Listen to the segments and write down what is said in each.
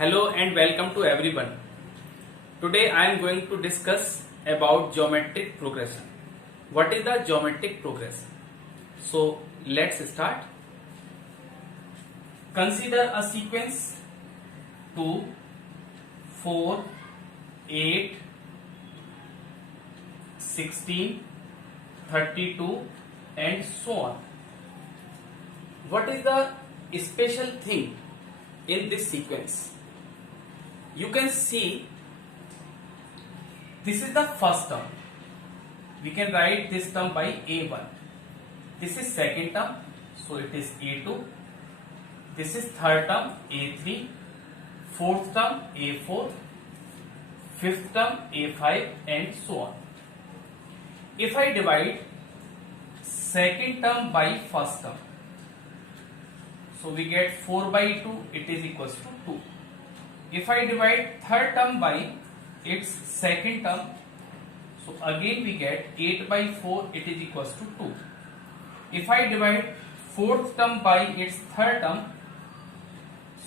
Hello and welcome to everyone. Today I am going to discuss about geometric progression. What is the geometric progression? So let's start. Consider a sequence 2, 4, 8, 16, 32 and so on. What is the special thing in this sequence? You can see this is the first term. We can write this term by A1. This is second term, so it is A2. This is third term A3, fourth term A4, fifth term A5 and so on. If I divide second term by first term, so we get 4 by 2, it is equals to 2. If I divide third term by its second term, so again we get 8 by 4, it is equals to 2. If I divide fourth term by its third term,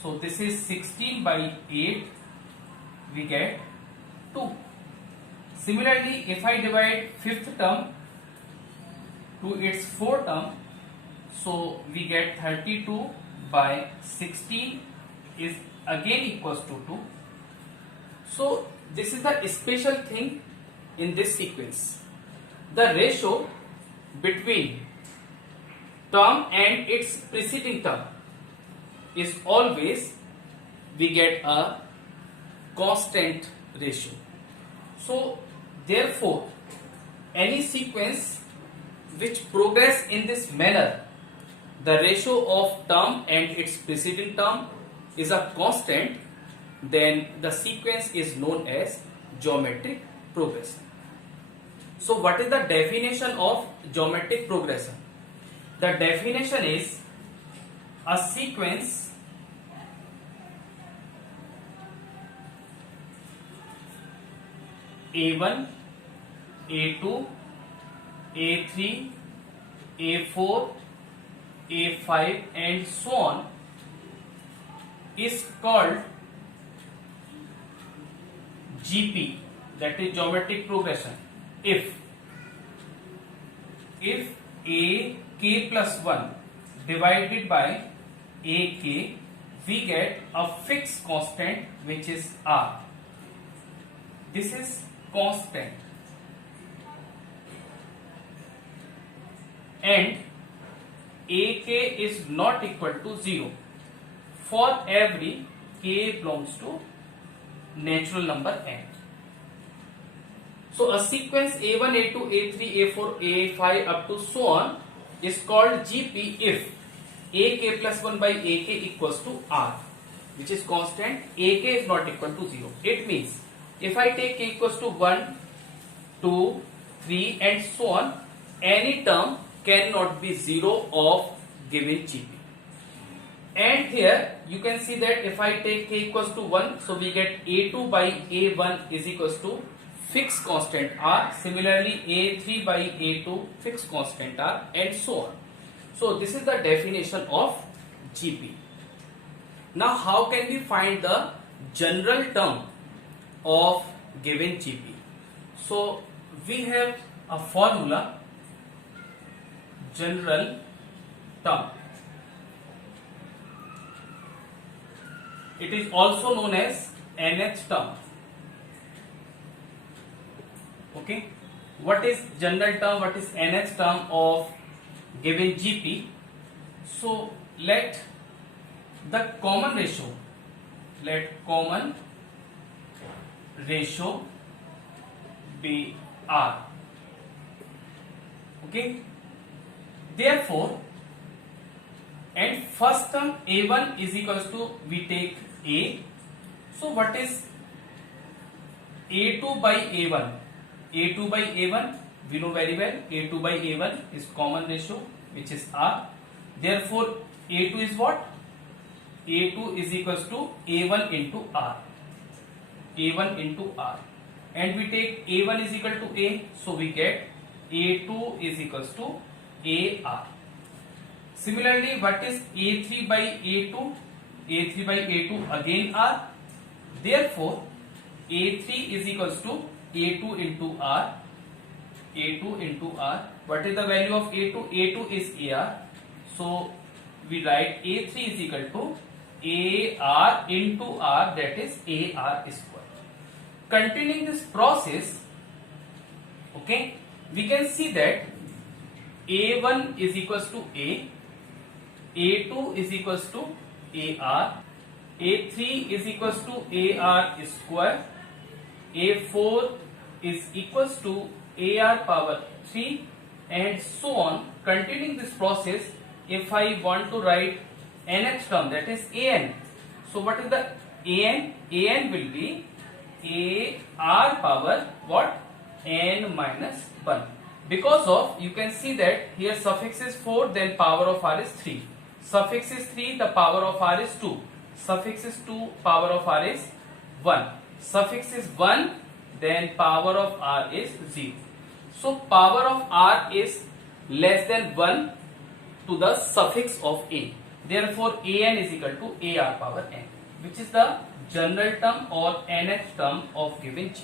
so this is 16 by 8, we get 2. Similarly, if I divide fifth term to its fourth term, so we get 32 by 16 is again equals to 2. So this is the special thing in this sequence. The ratio between term and its preceding term is always we get a constant ratio. So therefore any sequence which progress in this manner, the ratio of term and its preceding term is a constant, then the sequence is known as geometric progression. So what is the definition of geometric progression? The definition is a sequence A1, A2, A3, A4, A5 and so on is called GP, that is geometric progression, if AK plus 1 divided by AK we get a fixed constant which is R. This is constant and AK is not equal to 0 for every K belongs to natural number n. So a sequence A1, A2, A3, A4, A5 up to so on is called GP if AK plus 1 by AK equals to R, which is constant. AK is not equal to 0. It means if I take K equals to 1, 2, 3 and so on, any term cannot be 0 of given GP. And here you can see that if I take K equals to 1, so we get A2 by A1 is equals to fixed constant R. Similarly A3 by A2 fixed constant R and so on. So this is the definition of GP. Now how can we find the general term of given GP? So we have a formula, general term. It is also known as nth term. Okay, what is general term, what is nth term of given GP? So let the common ratio be R. Okay, therefore and first term A1 is equals to, we take A. So what is A2 by A1? A2 by A1 we know very well, A2 by A1 is common ratio which is R. Therefore A2 is what? A2 is equals to A1 into R. A1 into R. And we take A1 is equal to A, so we get A2 is equals to AR. Similarly, what is A3 by A2? A3 by A2 again R. Therefore, A3 is equals to A2 into R. A2 into R. What is the value of A2? A2 is AR. So we write A3 is equal to AR into R, that is AR square. Continuing this process, okay, we can see that A1 is equals to A, A2 is equals to AR, A3 is equals to AR square, A4 is equals to AR power 3, and so on. Continuing this process, if I want to write nth term, that is AN. So what is the AN? AN will be AR power what? N minus 1. Because of, you can see that here suffix is 4, then power of R is 3. Suffix is 3, the power of R is 2. Suffix is 2, power of R is 1. Suffix is 1, then power of R is 0. So power of R is less than 1 to the suffix of A. Therefore, AN is equal to AR power N, which is the general term or nth term of given G.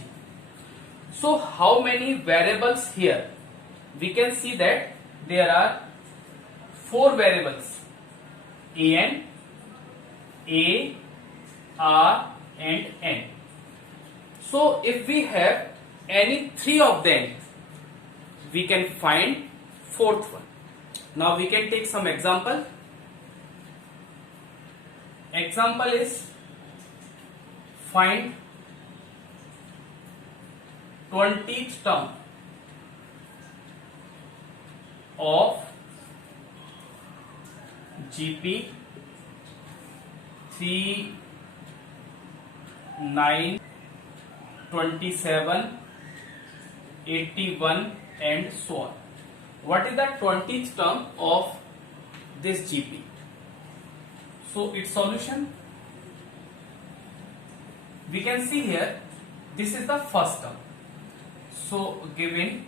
So how many variables here? We can see that there are 4 variables: AN, A, R and N. So if we have any 3 of them, we can find 4th one. Now we can take some example. Example is find 20th term of GP 3, 9, 27, 81 and so on. What is the 20th term of this GP? So its solution, we can see here, this is the first term. So given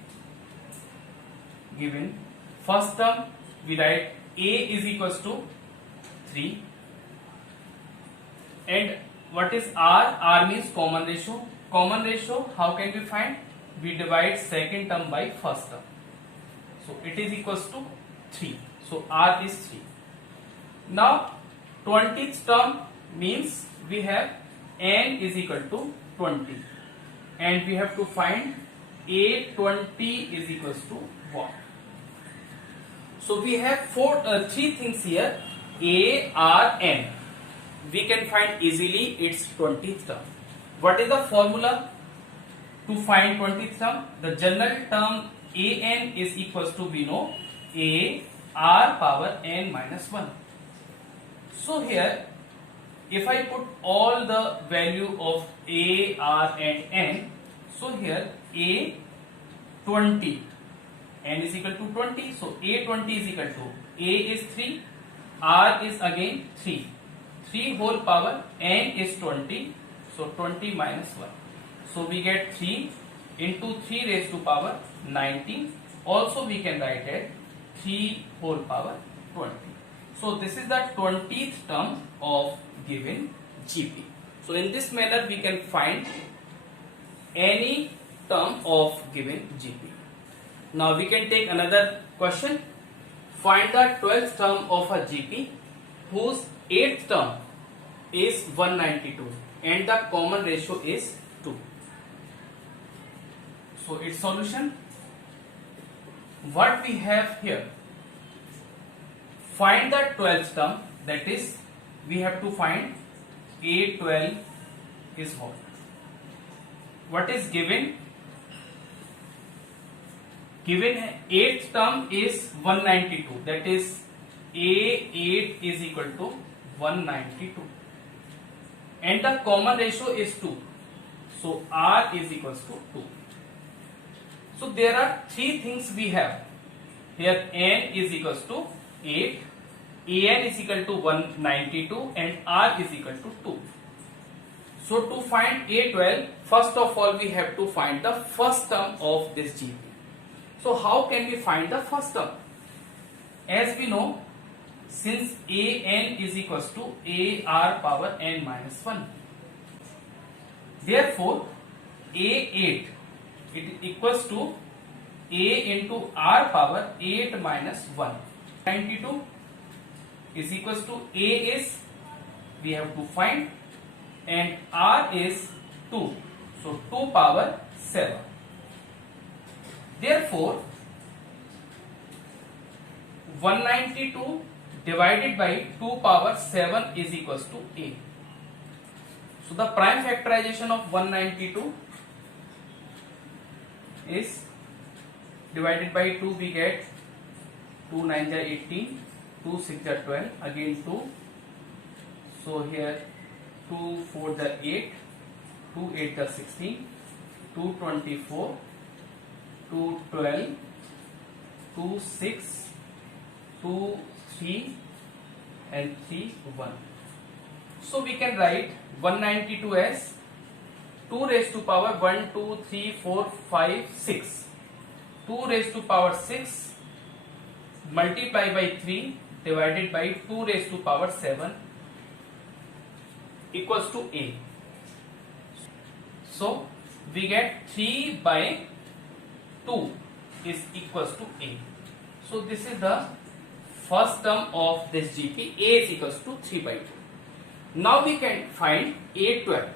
first term, we write A is equals to 3, and what is R? R means common ratio. Common ratio, how can we find? We divide second term by first term. So it is equals to 3. So R is 3. Now 20th term means we have N is equal to 20, and we have to find A20 is equals to what? So we have 3 things here: A, R, N. We can find easily its 20th term. What is the formula to find 20th term? The general term AN is equals to, we know, A R power N minus 1. So here, if I put all the value of A, R and N, so here A 20, N is equal to 20, so A 20 is equal to A is 3, R is again 3, 3 whole power, N is 20, so 20 minus 1. So we get 3 into 3 raised to power 19. Also we can write it 3 whole power 20. So this is the 20th term of given GP. So in this manner we can find any term of given GP. Now we can take another question. Find the 12th term of a GP whose 8th term is 192 and the common ratio is 2. So its solution, what we have here, find the 12th term, that is we have to find A12 is what? What is given? Given 8th term is 192, that is A8 is equal to 192 and the common ratio is 2, so R is equals to 2. So there are 3 things we have here. N is equals to 8, AN is equal to 192 and R is equal to 2. So to find A12, first of all we have to find the first term of this GP. So how can we find the first term? As we know, since AN is equals to AR power N minus 1. Therefore, A8 it equals to A into R power 8 minus 1. 92 is equals to A is we have to find and R is 2. So 2 power 7. Therefore, 192 divided by 2 power 7 is equals to A. So the prime factorization of 192 is divided by 2, we get 2 9 are 18, 2 6 are 12, again 2. So here 2 4 are 8, 2 8 are 16, 2 24, 2 12, 2 6, 2 3 and 3 1. So we can write 192 as 2 raised to power 1 2 3 4 5 6. 2 raised to power 6 multiply by 3 divided by 2 raised to power 7 equals to A. So we get 3 by 2 is equals to A. So this is the first term of this GP. A is equals to 3 by 2. Now we can find A12.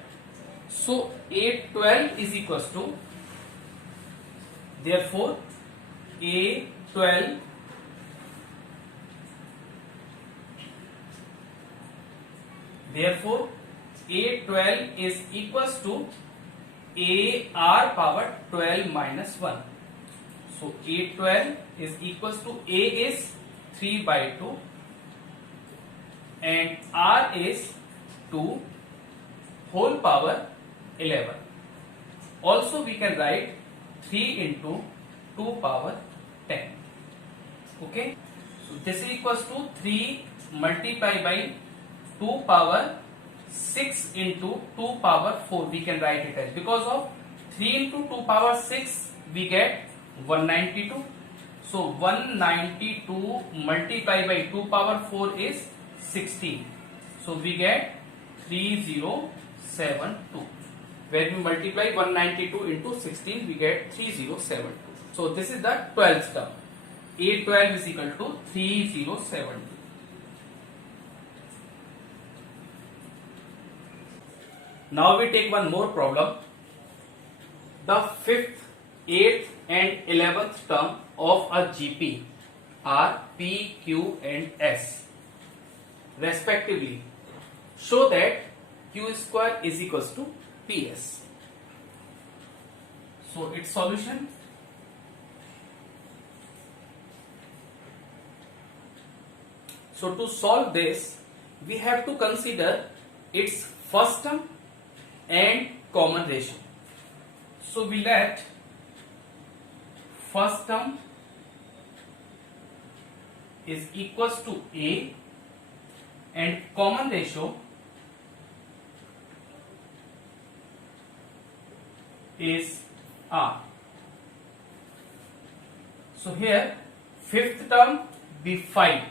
So A12 is equals to, therefore A12 is equals to AR power 12 minus 1. So A12 is equals to A is 3 by 2 and R is 2 whole power 11. Also we can write 3 into 2 power 10. Okay. So this is equals to 3 multiplied by 2 power 6 into 2 power 4. We can write it as, because of 3 into 2 power 6 we get 192. So 192 multiplied by 2 power 4 is 16. So we get 3072. Where we multiply 192 into 16 we get 3072. So this is the 12th term. A12 is equal to 3072. Now we take one more problem. The 5th, 8th and 11th term of a GP are P, Q and S respectively. Show that Q square is equals to PS. So its solution. So to solve this, we have to consider its first term and common ratio. So we let first term is equals to A and common ratio is R. So here 5th term be 5.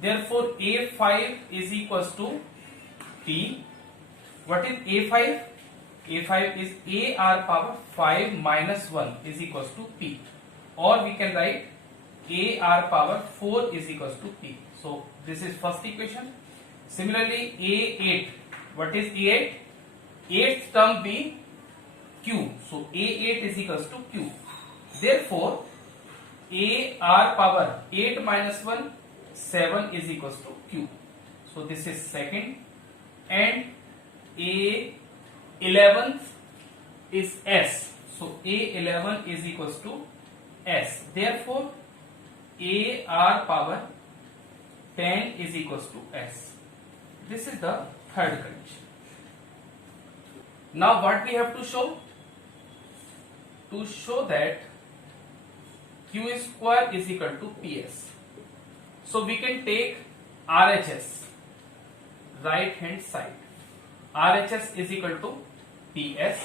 Therefore A5 is equals to P. What is A5? A5 is AR power 5 minus 1 is equals to P. Or we can write AR power 4 is equals to P. So this is first equation. Similarly A8. What is A8? 8th term be Q. So A8 is equals to Q. Therefore AR power 8 minus 1 7 is equals to Q. So this is second, and A11th is S. So A11 is equals to S. Therefore AR power 10 is equals to S. This is the third condition. Now what we have to show? To show that Q square is equal to PS. So we can take RHS, right hand side. RHS is equal to PS.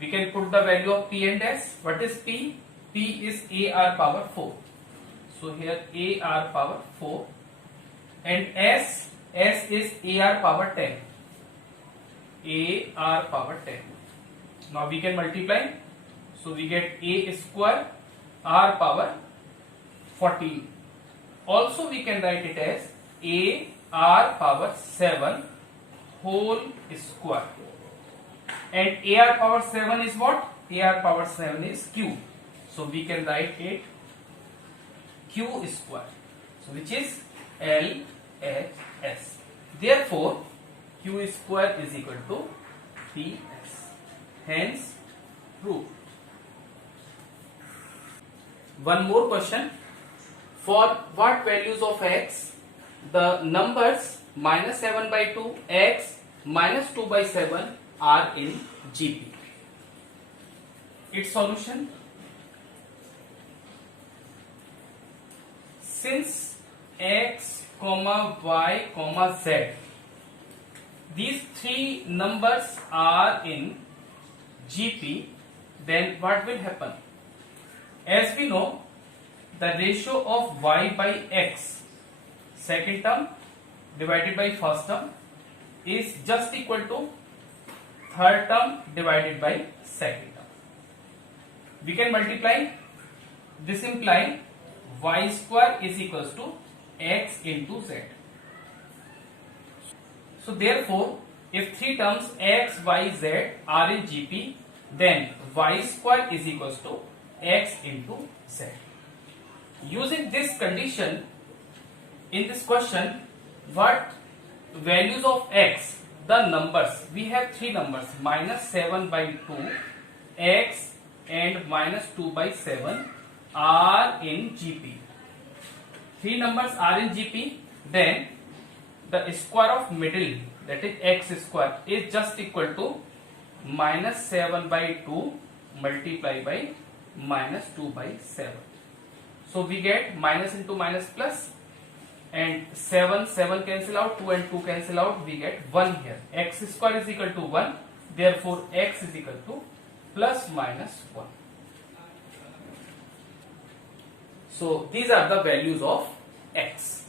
We can put the value of P and S. What is P? P is AR power 4. So here AR power 4. And S is AR power 10. a r power 10. Now we can multiply. So we get a square r power 14. Also we can write it as a r power 7 whole square. And a r power 7 is what? A r power 7 is q. So we can write it q square. So which is LHS. Therefore q square is equal to PS. Hence proved. One more question. For what values of x the numbers minus 7 by 2, x, minus 2 by 7 are in GP? Its solution. Since x, y, z, these three numbers are in GP, then what will happen? As we know, the ratio of y by x, second term divided by first term, is just equal to third term divided by second term. We can multiply. This implies y square is equals to x into z. So therefore, if three terms x, y, z are in GP, then y square is equals to x into z. Using this condition, in this question, what values of x, the numbers, we have three numbers, minus 7 by 2, x and minus 2 by 7 are in GP. Three numbers are in GP, then the square of middle, that is x square, is just equal to minus 7 by 2 multiplied by minus 2 by 7. So we get minus into minus plus, and 7 cancel out, 2 and 2 cancel out, we get 1 here. X square is equal to 1, therefore x is equal to plus minus 1. So these are the values of x.